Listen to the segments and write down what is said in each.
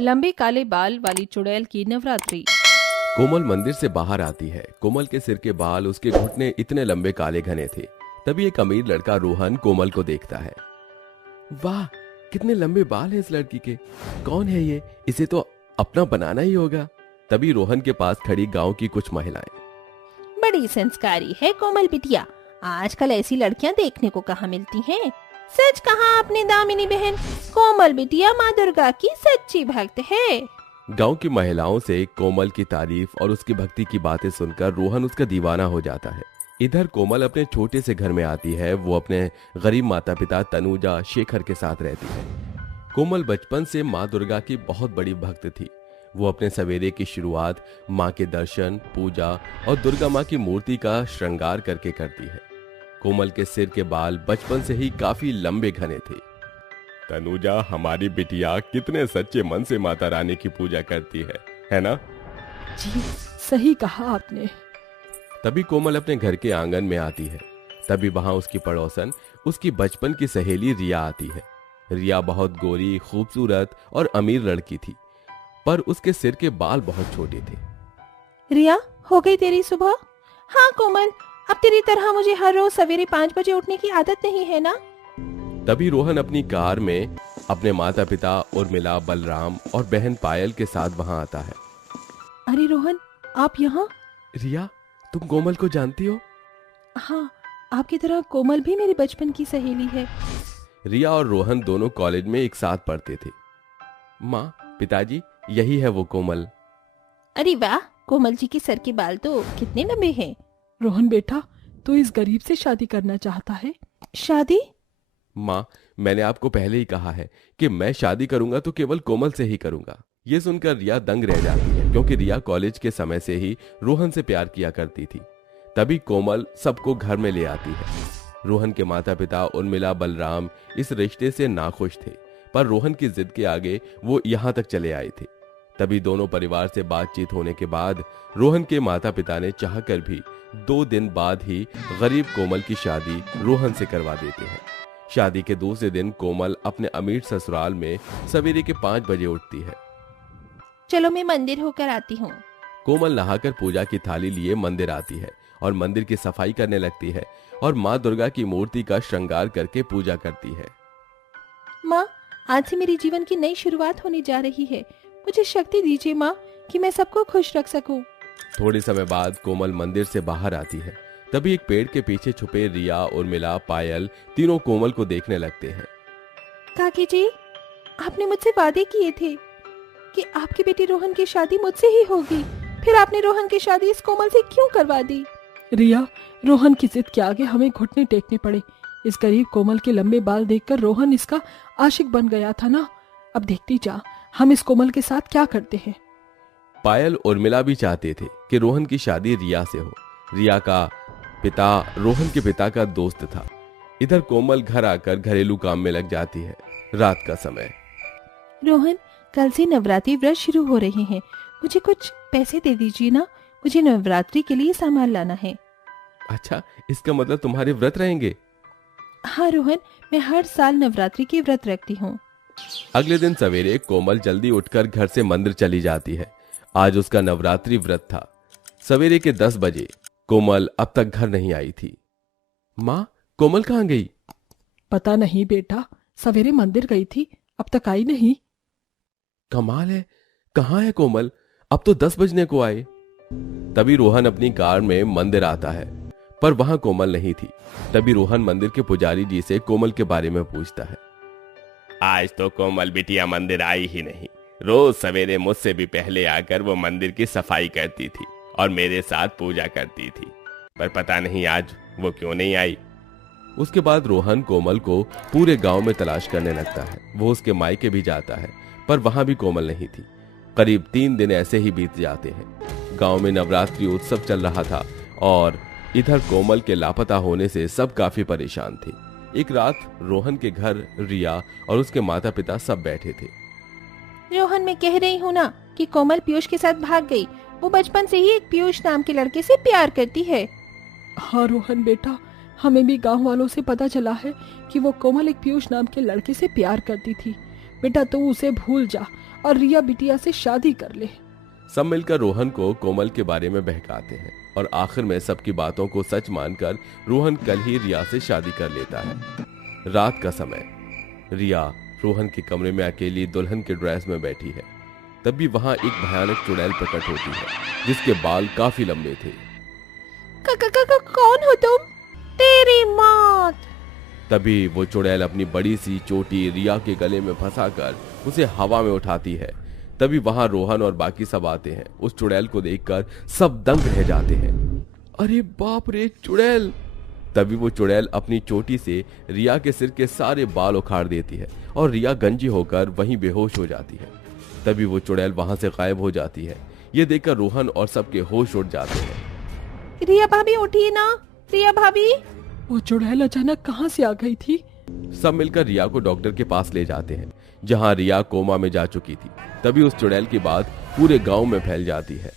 लंबे काले बाल वाली चुड़ैल की नवरात्रि। कोमल मंदिर से बाहर आती है। कोमल के सिर के बाल, उसके घुटने इतने लंबे काले घने थे। तभी एक अमीर लड़का रोहन कोमल को देखता है। वाह, कितने लंबे बाल हैं इस लड़की के। कौन है ये? इसे तो अपना बनाना ही होगा। तभी रोहन के पास खड़ी गांव की कुछ महिलाएं। बड़ी संस्कारी है कोमल बिटिया। आजकल ऐसी लड़कियां देखने को कहाँ मिलती हैं। सच कहा आपने दामिनी बहन, कोमल बिटिया माँ दुर्गा की सच्ची भक्त है। गांव की महिलाओं से कोमल की तारीफ और उसकी भक्ति की बातें सुनकर रोहन उसका दीवाना हो जाता है। इधर कोमल अपने छोटे से घर में आती है। वो अपने गरीब माता पिता तनुजा, शेखर के साथ रहती है। कोमल बचपन से माँ दुर्गा की बहुत बड़ी भक्त थी। वो अपने सवेरे की शुरुआत माँ के दर्शन, पूजा और दुर्गा माँ की मूर्ति का श्रृंगार करके करती है। कोमल के सिर के बाल बचपन से ही काफी लंबे घने थे। तनुजा, हमारी बिटिया कितने सच्चे मन से माता रानी की पूजा करती है ना? जी, सही कहा आपने। तभी कोमल अपने घर के आंगन में आती है। तभी वहां उसकी पड़ोसन, उसकी बचपन की सहेली रिया आती है। रिया बहुत गोरी, खूबसूरत और अमीर लड़की थी, पर उसके सिर के बाल बहुत छोटे थे। रिया, हो गई तेरी सुबह? हाँ कोमल, अब तेरी तरह मुझे हर रोज सवेरे 5 बजे उठने की आदत नहीं है ना। तभी रोहन अपनी कार में अपने माता पिता उर्मिला, बलराम और बहन पायल के साथ वहां आता है। अरे रोहन, आप यहाँ? रिया, तुम कोमल को जानती हो? हाँ, आपकी तरह कोमल भी मेरी बचपन की सहेली है। रिया और रोहन दोनों कॉलेज में एक साथ पढ़ते थे। माँ, पिताजी, यही है वो कोमल। अरे वाह, कोमल जी के सर के बाल तो कितने लंबे हैं। रोहन बेटा, तू इस गरीब से शादी करना चाहता है? शादी? माँ, मैंने आपको पहले ही कहा है कि मैं शादी करूंगा तो केवल कोमल से ही करूंगा। ये सुनकर रिया दंग रह जाती है, क्योंकि रिया कॉलेज के समय से ही रोहन से प्यार किया करती थी। तभी कोमल सबको घर में ले आती है। रोहन के माता पिता उर्मिला, बलराम इस रिश्ते से नाखुश थे, पर रोहन की जिद के आगे वो यहाँ तक चले आए थे। तभी दोनों परिवार से बातचीत होने के बाद रोहन के माता पिता ने चाहकर भी 2 दिन बाद ही गरीब कोमल की शादी रोहन से करवा देते हैं। शादी के दूसरे दिन कोमल अपने अमीर ससुराल में सवेरे के 5 बजे उठती है। चलो मैं मंदिर होकर आती हूँ। कोमल नहाकर पूजा की थाली लिए मंदिर आती है और मंदिर की सफाई करने लगती है और माँ दुर्गा की मूर्ति का श्रृंगार करके पूजा करती है। माँ, आज से मेरे जीवन की नई शुरुआत होने जा रही है। मुझे शक्ति दीजिए माँ, कि मैं सबको खुश रख सकूं। थोड़े समय बाद कोमल मंदिर से बाहर आती है। तभी एक पेड़ के पीछे छुपे रिया, उर्मिला, पायल तीनों कोमल को देखने लगते हैं। काकी जी, आपने मुझसे वादे किए थे कि आपकी बेटी रोहन की शादी मुझसे ही होगी। फिर आपने रोहन की शादी इस कोमल से क्यों करवा दी? रिया, रोहन की जिद के आगे हमें घुटने टेकने पड़े। इस गरीब कोमल के लंबे बाल देखकर रोहन इसका आशिक बन गया था ना। अब देखती जा, हम इस कोमल के साथ क्या करते हैं। पायल, उर्मिला भी चाहते थे कि रोहन की शादी रिया से हो। रिया का पिता रोहन के पिता का दोस्त था। इधर कोमल घर आकर घरेलू काम में लग जाती है। रात का समय। रोहन, कल से नवरात्रि व्रत शुरू हो रहे हैं। मुझे कुछ पैसे दे दीजिए ना, मुझे नवरात्रि के लिए सामान लाना है। अच्छा, इसका मतलब तुम्हारे व्रत रहेंगे? हाँ रोहन, मैं हर साल नवरात्रि के व्रत रखती हूँ। अगले दिन सवेरे कोमल जल्दी उठकर घर से मंदिर चली जाती है। आज उसका नवरात्रि व्रत था। सवेरे के 10 बजे कोमल अब तक घर नहीं आई थी। माँ, कोमल कहाँ गई? पता नहीं बेटा, सवेरे मंदिर गई थी, अब तक आई नहीं। कमाल है, कहाँ है कोमल? अब तो 10 बजने को आए। तभी रोहन अपनी कार में मंदिर आता है, पर वहां कोमल नहीं थी। तभी रोहन मंदिर के पुजारी जी से कोमल के बारे में पूछता है। आज तो कोमल बिटिया मंदिर आई ही नहीं। रोज सवेरे मुझसे भी पहले आकर वो मंदिर की सफाई करती थी और मेरे साथ पूजा करती थी, पर पता नहीं आज वो क्यों नहीं आई। उसके बाद रोहन कोमल को पूरे गांव में तलाश करने लगता है। वो उसके मायके भी जाता है, पर वहां भी कोमल नहीं थी। करीब 3 दिन ऐसे ही बीत जाते हैं। गांव में नवरात्रि उत्सव चल रहा था और इधर कोमल के लापता होने से सब काफी परेशान थे। एक रात रोहन के घर रिया और उसके माता पिता सब बैठे थे। रोहन, मैं कह रही हूँ ना कि कोमल पीयूष के साथ भाग गई। वो बचपन से ही एक पीयूष नाम के लड़के से प्यार करती है। हाँ रोहन बेटा, हमें भी गांव वालों से पता चला है कि वो कोमल एक पीयूष नाम के लड़के से प्यार करती थी। बेटा तू उसे भूल जा और रिया बिटिया से शादी कर ले। सब मिलकर रोहन को कोमल के बारे में बहकाते हैं और आखिर में सबकी बातों को सच मानकर रोहन कल ही रिया से शादी कर लेता है। रात का समय, रिया रोहन के कमरे में अकेली दुल्हन के ड्रेस में बैठी है। तभी वहां एक भयानक चुड़ैल प्रकट होती है जिसके बाल काफी लंबे थे। कौन हो तुम? तेरी मौत। तभी वो चुड़ैल अपनी बड़ी सी चोटी रिया के गले में फंसाकर उसे हवा में उठाती है। तभी वहां रोहन और बाकी सब आते हैं। उस चुड़ैल को देखकर सब दंग रह जाते हैं। अरे बाप रे, चुड़ैल! तभी वो चुड़ैल अपनी चोटी से रिया के सिर के सारे बाल उखाड़ देती है और रिया गंजी होकर वहीं बेहोश हो जाती है। तभी वो चुड़ैल वहां से गायब हो जाती है। ये देखकर रोहन और सबके होश उड़ जाते हैं। रिया भाभी उठी ना, रिया भाभी। वो चुड़ैल अचानक कहाँ से आ गई थी? सब मिलकर रिया को डॉक्टर के पास ले जाते हैं जहां रिया कोमा में जा चुकी थी। तभी उस चुड़ैल की बात पूरे गांव में फैल जाती है।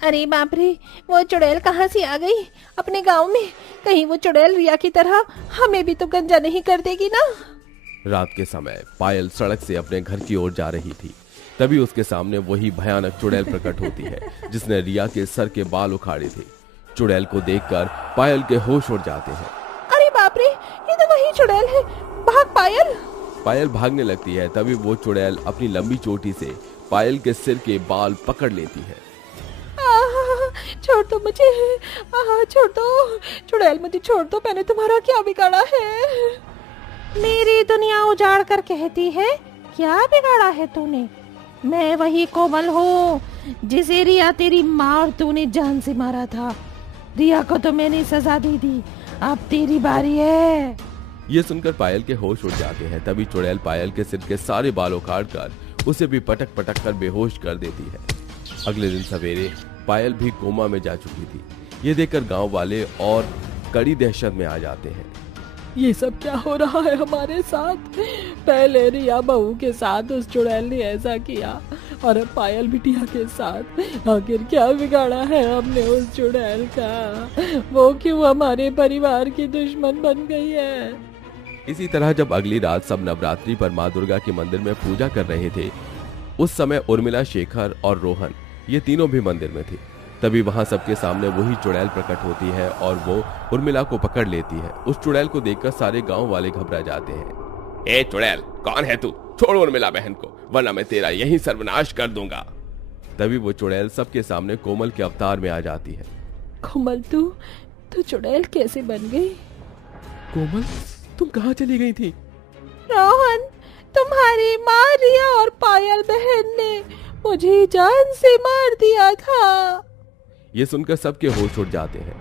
अरे बाप रे, वो चुड़ैल कहाँ से आ गई अपने गांव में? कहीं वो चुड़ैल रिया की तरह हमें भी तो गंजा नहीं कर देगी ना? रात के समय पायल सड़क से अपने घर की ओर जा रही थी। तभी उसके सामने वही भयानक चुड़ैल प्रकट होती है जिसने रिया के सर के बाल उखाड़े थे। चुड़ैल को देखकर पायल के होश उड़ जाते हैं। अरे बाप रे, ये तो वही चुड़ैल है। भाग पायल। पायल भागने लगती है। तभी वो चुड़ैल अपनी लंबी चोटी से पायल के सिर के बाल पकड़ लेती है। छोड़ दो मुझे, छोड़ दो चुड़ैल, मुझे छोड़ दो। मैंने तुम्हारा क्या बिगाड़ा है? मेरी दुनिया उजाड़ कर कहती है, क्या बिगाड़ा है तूने? मैं वही कोमल हूँ जिसे रिया तेरी माँ और तूने जान से मारा था। रिया को तो मैंने सजा दी थी, अब तेरी बारी है। ये सुनकर पायल के होश उड़ जाते हैं। तभी चुड़ैल पायल के सिर के सारे बाल उखाड़ कर उसे भी पटक पटक कर बेहोश कर देती है। अगले दिन सवेरे पायल भी कोमा में जा चुकी थी। ये देखकर गांव वाले और कड़ी दहशत में आ जाते हैं। ये सब क्या हो रहा है हमारे साथ? पहले रिया बहू के साथ उस चुड़ैल ने ऐसा किया और अब पायल बिटिया के साथ। आखिर क्या बिगाड़ा है हमने उस चुड़ैल का? वो क्यों हमारे परिवार की दुश्मन बन गई है? इसी तरह जब अगली रात सब नवरात्रि पर माँ दुर्गा के मंदिर में पूजा कर रहे थे, उस समय उर्मिला, शेखर और रोहन ये तीनों भी मंदिर में थे। तभी वहां सबके सामने वही चुड़ैल प्रकट होती है और वो उर्मिला को पकड़ लेती है। उस चुड़ैल को देखकर सारे गांव वाले घबरा जाते हैं। ए चुड़ैल, कौन है तू? छोड़ उर्मिला बहन को, वरना मैं तेरा यही सर्वनाश कर दूंगा। तभी वो चुड़ैल सबके सामने कोमल के अवतार में आ जाती है। कोमल, तू चुड़ैल कैसे बन गई? कोमल, तुम कहाँ चली गई थी? रोहन, तुम्हारी माँ रिया और पायल बहन ने मुझे जान से मार दिया था। ये सुनकर सबके होश उड़ जाते हैं।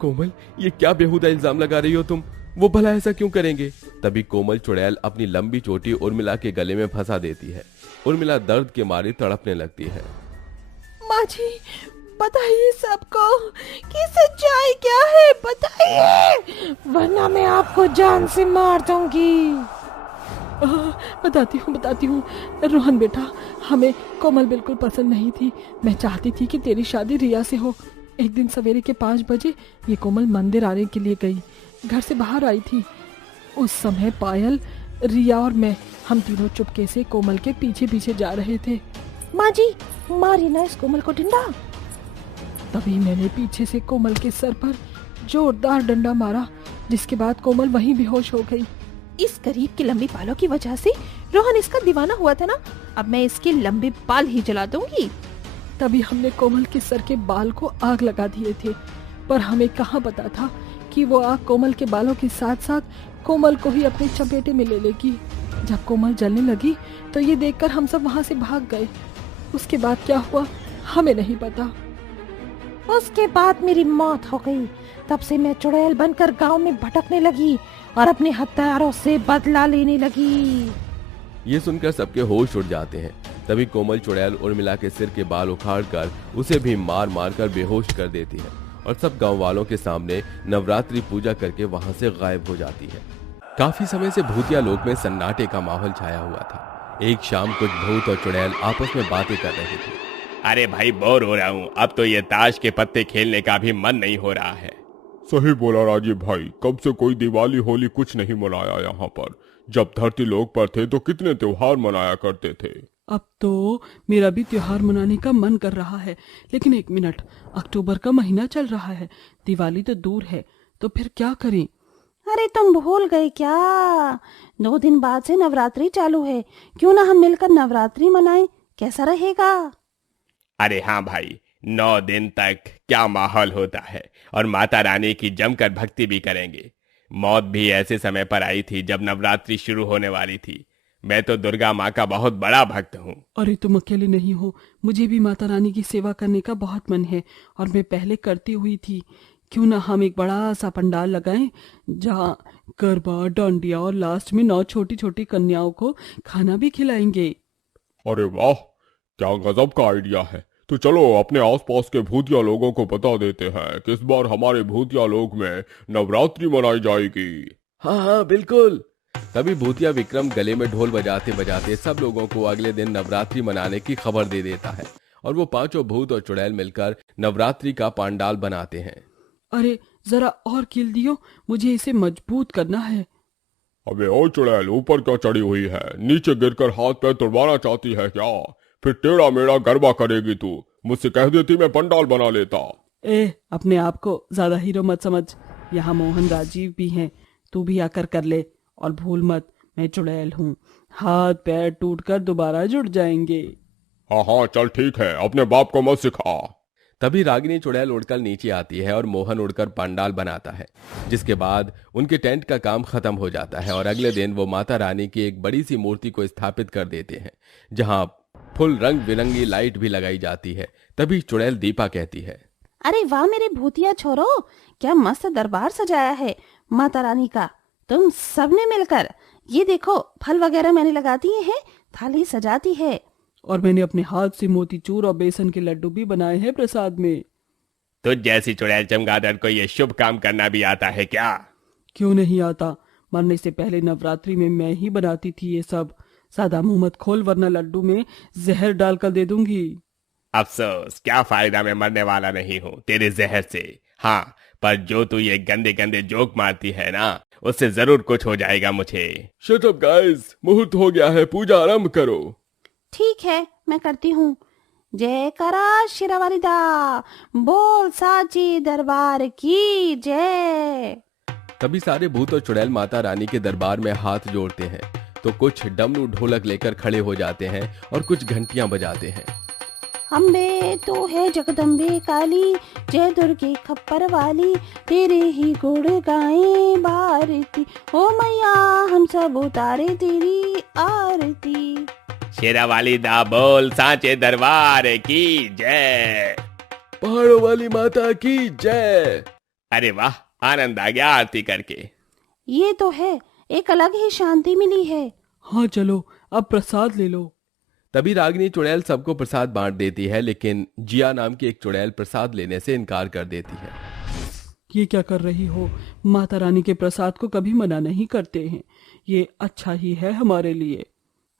कोमल, ये क्या बेहुदा इल्जाम लगा रही हो तुम? वो भला ऐसा क्यों करेंगे? तभी कोमल चुड़ैल अपनी लंबी चोटी उर्मिला के गले में फंसा देती है। उर्मिला दर्द के मारे तड़पने लगती है। माँ जी, बताइए सबको कि सच्चाई क्या है, बताइए, वरना मैं आपको जान से मार दूंगी। बताती हूँ। रोहन बेटा, हमें कोमल बिल्कुल पसंद नहीं थी। मैं चाहती थी कि तेरी शादी रिया से हो। एक दिन सवेरे के 5 बजे ये कोमल मंदिर आने के लिए गई। घर से बाहर आई थी। उस समय पायल, रिया और मैं, हम तीनों चुपके से कोमल के पीछे पीछे जा रहे थे। माँ जी, मारी ना इस कोमल को डंडा। तभी मैंने पीछे से कोमल के सर पर जोरदार डंडा मारा, जिसके बाद कोमल वहीं बेहोश हो गई। इस गरीब के लंबे बालों की वजह से रोहन इसका दीवाना हुआ था ना। अब मैं इसके लंबे बाल ही जला दूंगी। तभी हमने कोमल के सर के बाल को आग लगा दिए थे, पर हमें कहाँ पता था कि वो आग कोमल के बालों के साथ साथ कोमल को ही अपने चपेटे में ले लेगी। जब कोमल जलने लगी तो ये देखकर हम सब वहाँ से भाग गए। उसके बाद क्या हुआ हमें नहीं पता। उसके बाद मेरी मौत हो गई। तब से मैं चुड़ैल बनकर गांव में भटकने लगी और अपने हत्यारों से बदला लेने लगी। ये सुनकर सबके होश उड़ जाते हैं। तभी कोमल चुड़ैल उर्मिला के सिर के बाल उखाड़कर उसे भी मार मार कर बेहोश कर देती है और सब गांव वालों के सामने नवरात्रि पूजा करके वहां से गायब हो जाती है। काफी समय से भूतिया लोक में सन्नाटे का माहौल छाया हुआ था। एक शाम कुछ भूत और चुड़ैल आपस में बातें कर रहे थे। अरे भाई, बोर हो रहा हूँ, अब तो ये ताश के पत्ते खेलने का भी मन नहीं हो रहा है। सही बोला राजीव भाई, कब से कोई दिवाली होली कुछ नहीं मनाया यहाँ पर। जब धरती लोक पर थे तो कितने त्योहार मनाया करते थे। अब तो मेरा भी त्योहार मनाने का मन कर रहा है, लेकिन एक मिनट, अक्टूबर का महीना चल रहा है, दिवाली तो दूर है, तो फिर क्या करें? अरे तुम भूल गए क्या? 2 दिन बाद से नवरात्रि चालू है। क्यों ना हम मिलकर नवरात्रि मनाएं? कैसा रहेगा? अरे हाँ भाई, 9 दिन तक क्या माहौल होता है, और माता रानी की जमकर भक्ति भी करेंगे। मौत भी ऐसे समय पर आई थी जब नवरात्रि शुरू होने वाली थी। मैं तो दुर्गा माँ का बहुत बड़ा भक्त हूँ। अरे तुम अकेले नहीं हो, मुझे भी माता रानी की सेवा करने का बहुत मन है, और मैं पहले करती हुई थी। क्यों ना हम एक बड़ा सा पंडाल लगाएं, जहाँ गरबा, डांडिया और लास्ट में 9 छोटी छोटी कन्याओं को खाना भी खिलाएंगे। अरे वाह, क्या गजब का आइडिया है। तो चलो अपने आसपास के भूतिया लोगों को बता देते हैं कि इस बार हमारे भूतिया लोक में नवरात्रि मनाई जाएगी। हाँ हाँ बिल्कुल। तभी भूतिया विक्रम गले में ढोल बजाते बजाते सब लोगों को अगले दिन नवरात्रि मनाने की खबर दे देता है, और वो 5 भूत और चुड़ैल मिलकर नवरात्रि का पंडाल बनाते हैं। अरे जरा और कील दियो, मुझे इसे मजबूत करना है। अबे ओ चुड़ैल, ऊपर क्या चढ़ी हुई है? नीचे गिरकर हाथ पैर तुड़वाना चाहती है क्या? फिर टेढ़ा मेढ़ा गरबा करेगी तू। मुझसे कह देती मैं पंडाल बना लेता। अपने आप को ज्यादा हीरो मत समझ, यहाँ मोहन राजीव भी हैं, तू भी आकर कर ले। और भूल मत, मैं चुड़ैल हूँ, हाथ पैर टूटकर दोबारा जुड़ जाएंगे। हाँ हाँ चल ठीक है, अपने बाप को मत सिखा। तभी रागिनी चुड़ैल उड़कर नीचे आती है और मोहन उड़कर पंडाल बनाता है, जिसके बाद उनके टेंट का काम खत्म हो जाता है, और अगले दिन वो माता रानी की एक बड़ी सी मूर्ति को स्थापित कर देते हैं, जहां फुल रंग बिरंगी लाइट भी लगाई जाती है। तभी चुड़ैल दीपा कहती है, अरे वाह मेरे भूतिया छोरो, क्या मस्त दरबार सजाया है माता रानी का। तुम सबने मिलकर, ये देखो फल वगैरह मैंने लगा दिए हैं, थाली सजाती है। और मैंने अपने हाथ से मोतीचूर और बेसन के लड्डू भी बनाए हैं प्रसाद में। तो जैसी चुड़ैल चमगादड़ को ये शुभ काम करना भी आता है क्या? क्यों नहीं आता, मरने से पहले नवरात्रि में मैं ही बनाती थी ये सब। सादा मुंह मत खोल, वरना लड्डू में जहर डालकर दे दूंगी। अफसोस, क्या फायदा, मैं मरने वाला नहीं हूँ तेरे जहर से। हाँ, पर जो तू ये गंदे गंदे जोक मारती है ना, उससे जरूर कुछ हो जाएगा मुझे। शट अप गाइस, मुहूर्त हो गया है, पूजा आरंभ करो। ठीक है, मैं करती हूँ। जयकारा शेरावाली दा, बोल साची दरबार की जय। तभी सारे भूत और चुड़ैल माता रानी के दरबार में हाथ जोड़ते हैं, तो कुछ डमरू ढोलक लेकर खड़े हो जाते हैं और कुछ घंटियां बजाते हैं। अम्बे तो है जगदम्बे काली, जय दुर्गे खप्पर वाली, तेरे ही गुण गाए भारती, ओ मैया हम सब उतारे तेरी आरती। शेरावाली दा बोल सांचे दरबार की जय। पहाड़ों वाली माता की जय। अरे वाह, आनंद आ गया आरती करके। ये तो है, एक अलग ही शांति मिली है। हाँ चलो, अब प्रसाद ले लो। तभी रागिनी चुड़ैल सबको प्रसाद बांट देती है, लेकिन जिया नाम की एक चुड़ैल प्रसाद लेने से इनकार कर देती है। ये क्या कर रही हो? माता रानी के प्रसाद को कभी मना नहीं करते हैं, ये अच्छा ही है हमारे लिए।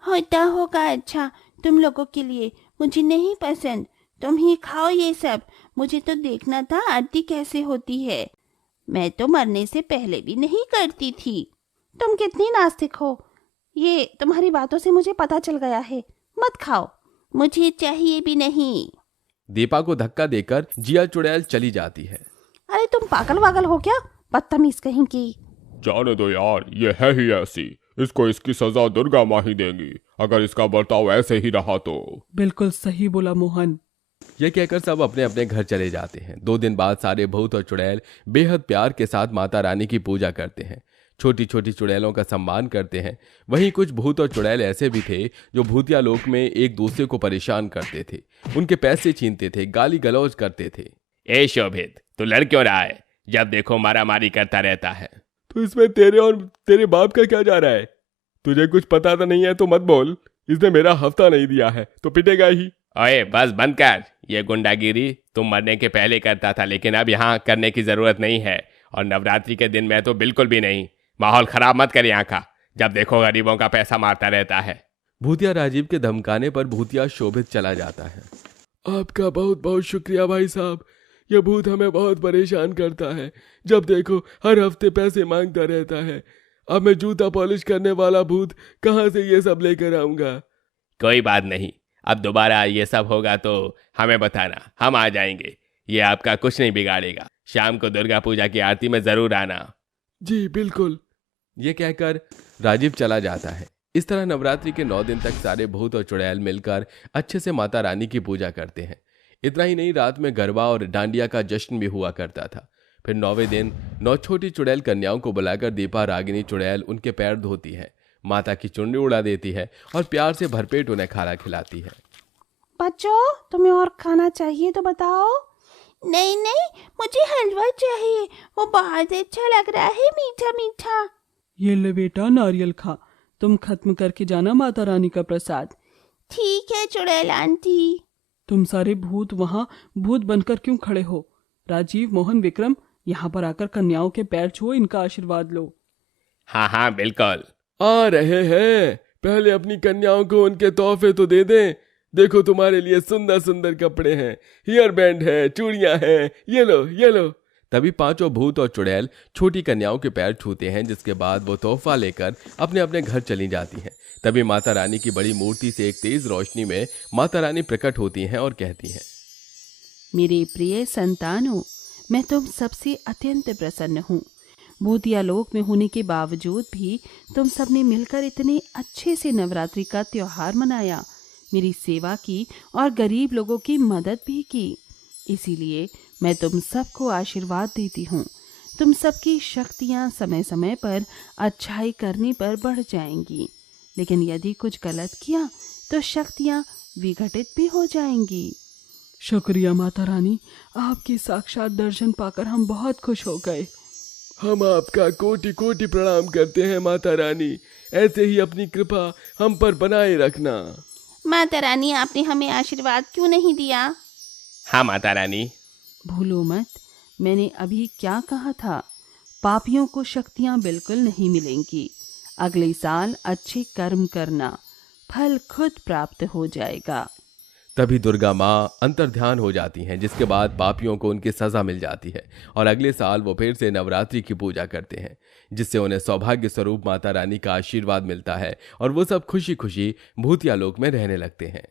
होता होगा अच्छा तुम लोगों के लिए, मुझे नहीं पसंद। तुम ही खाओ ये सब, मुझे तो देखना था आरती कैसे होती है। मैं तो मरने से पहले भी नहीं करती थी। तुम कितनी नास्तिक हो, ये तुम्हारी बातों से मुझे पता चल गया है। मत खाओ, मुझे चाहिए भी नहीं। दीपा को धक्का देकर जिया चुड़ैल चली जाती है। अरे तुम पागल वागल हो क्या, बदतमीज कहीं की। जाने दो यार, ये है ही ऐसी, इसको इसकी सजा दुर्गा माँ ही देंगी अगर इसका बर्ताव ऐसे ही रहा तो। बिल्कुल सही बोला मोहन। ये कहकर सब अपने अपने घर चले जाते हैं। 2 दिन बाद सारे भूत और चुड़ैल बेहद प्यार के साथ माता रानी की पूजा करते हैं, छोटी छोटी चुड़ैलों का सम्मान करते हैं। वहीं कुछ भूत और चुड़ैल ऐसे भी थे जो भूतिया लोक में एक दूसरे को परेशान करते थे, उनके पैसे छीनते थे, गाली गलौज करते थे। ए शोभित, तू लड़ क्यों रहा है? जब देखो मारामारी करता रहता है। तो इसमें तेरे और तेरे बाप का क्या जा रहा है? तुझे कुछ पता तो नहीं है तो मत बोल। इसने मेरा हफ्ता नहीं दिया है तो पिटेगा ही। ओए बस बंद कर, ये गुंडागिरी तुम मरने के पहले करता था, लेकिन अब यहाँ करने की जरूरत नहीं है। और नवरात्रि के दिन में तो बिल्कुल भी नहीं। माहौल खराब मत कर यहाँ का, जब देखो गरीबों का पैसा मारता रहता है। भूतिया राजीव के धमकाने पर भूतिया शोभित चला जाता है। आपका बहुत बहुत शुक्रिया भाई साहब, यह भूत हमें बहुत परेशान करता है। जब देखो हर हफ्ते पैसे मांगता रहता है। अब मैं जूता पॉलिश करने वाला भूत कहाँ से ये सब लेकर आऊंगा? कोई बात नहीं, अब दोबारा ये सब होगा तो हमें बताना, हम आ जाएंगे। ये आपका कुछ नहीं बिगाड़ेगा। शाम को दुर्गा पूजा की आरती में जरूर आना। जी बिल्कुल। ये कहकर राजीव चला जाता है। इस तरह नवरात्रि के 9 दिन तक सारे भूत और चुड़ैल मिलकर अच्छे से माता रानी की पूजा करते हैं। इतना ही नहीं, रात में गरबा और डांडिया का जश्न भी हुआ करता था। फिर 9वें दिन 9 छोटी चुड़ैल कन्याओं को बुलाकर दीपा रागिनी चुड़ैल उनके पैर धोती है, माता की चुन्नी उड़ा देती है और प्यार से भरपेट उन्हें खाना खिलाती है। बच्चों, तुम्हें और खाना चाहिए तो बताओ। नहीं नहीं, मुझे हलवा चाहिए, वो बहुत अच्छा लग रहा है, मीठा मीठा। ये ले बेटा, नारियल खा, तुम खत्म करके जाना माता रानी का प्रसाद। ठीक है चुड़ैल आंटी। तुम सारे भूत वहाँ भूत बनकर क्यों खड़े हो? राजीव, मोहन, विक्रम, यहाँ पर आकर कन्याओं के पैर छुओ, इनका आशीर्वाद लो। हाँ हाँ बिल्कुल। आ रहे हैं, पहले अपनी कन्याओं को उनके तोहफे तो दे दें। देखो तुम्हारे लिए सुंदर सुंदर कपड़े हैं, हेयर बैंड है, चूड़ियां हैं, ये लो ये लो। तभी पांचों भूत और चुड़ैल छोटी कन्याओं के पैर छूते हैं, जिसके बाद वो तोहफा लेकर अपने अपने घर चली जाती हैं। तभी माता रानी की बड़ी मूर्ति से एक तेज रोशनी में माता रानी प्रकट होती हैं और कहती हैं, मेरे प्रिय संतानों, मैं तुम सबसे अत्यंत प्रसन्न हूँ। भूतिया लोक में होने के बावजूद भी तुम सबने मिलकर इतने अच्छे से नवरात्रि का त्योहार मनाया, मेरी सेवा की और गरीब लोगों की मदद भी की। इसीलिए मैं तुम सबको आशीर्वाद देती हूँ। तुम सबकी शक्तियाँ समय समय पर अच्छाई करने पर बढ़ जाएंगी, लेकिन यदि कुछ गलत किया तो शक्तियाँ विघटित भी हो जाएंगी। शुक्रिया माता रानी, आपके साक्षात दर्शन पाकर हम बहुत खुश हो गए। हम आपका कोटि कोटि प्रणाम करते हैं माता रानी, ऐसे ही अपनी कृपा हम पर बनाए रखना। माता रानी, आपने हमें आशीर्वाद क्यों नहीं दिया? हाँ माता रानी। भूलो मत, मैंने अभी क्या कहा था, पापियों को शक्तियाँ बिल्कुल नहीं मिलेंगी। अगले साल अच्छे कर्म करना, फल खुद प्राप्त हो जाएगा। तभी दुर्गा माँ अंतर्ध्यान हो जाती हैं, जिसके बाद पापियों को उनकी सजा मिल जाती है और अगले साल वो फिर से नवरात्रि की पूजा करते हैं, जिससे उन्हें सौभाग्य स्वरूप माता रानी का आशीर्वाद मिलता है और वो सब खुशी खुशी भूतिया लोक में रहने लगते हैं।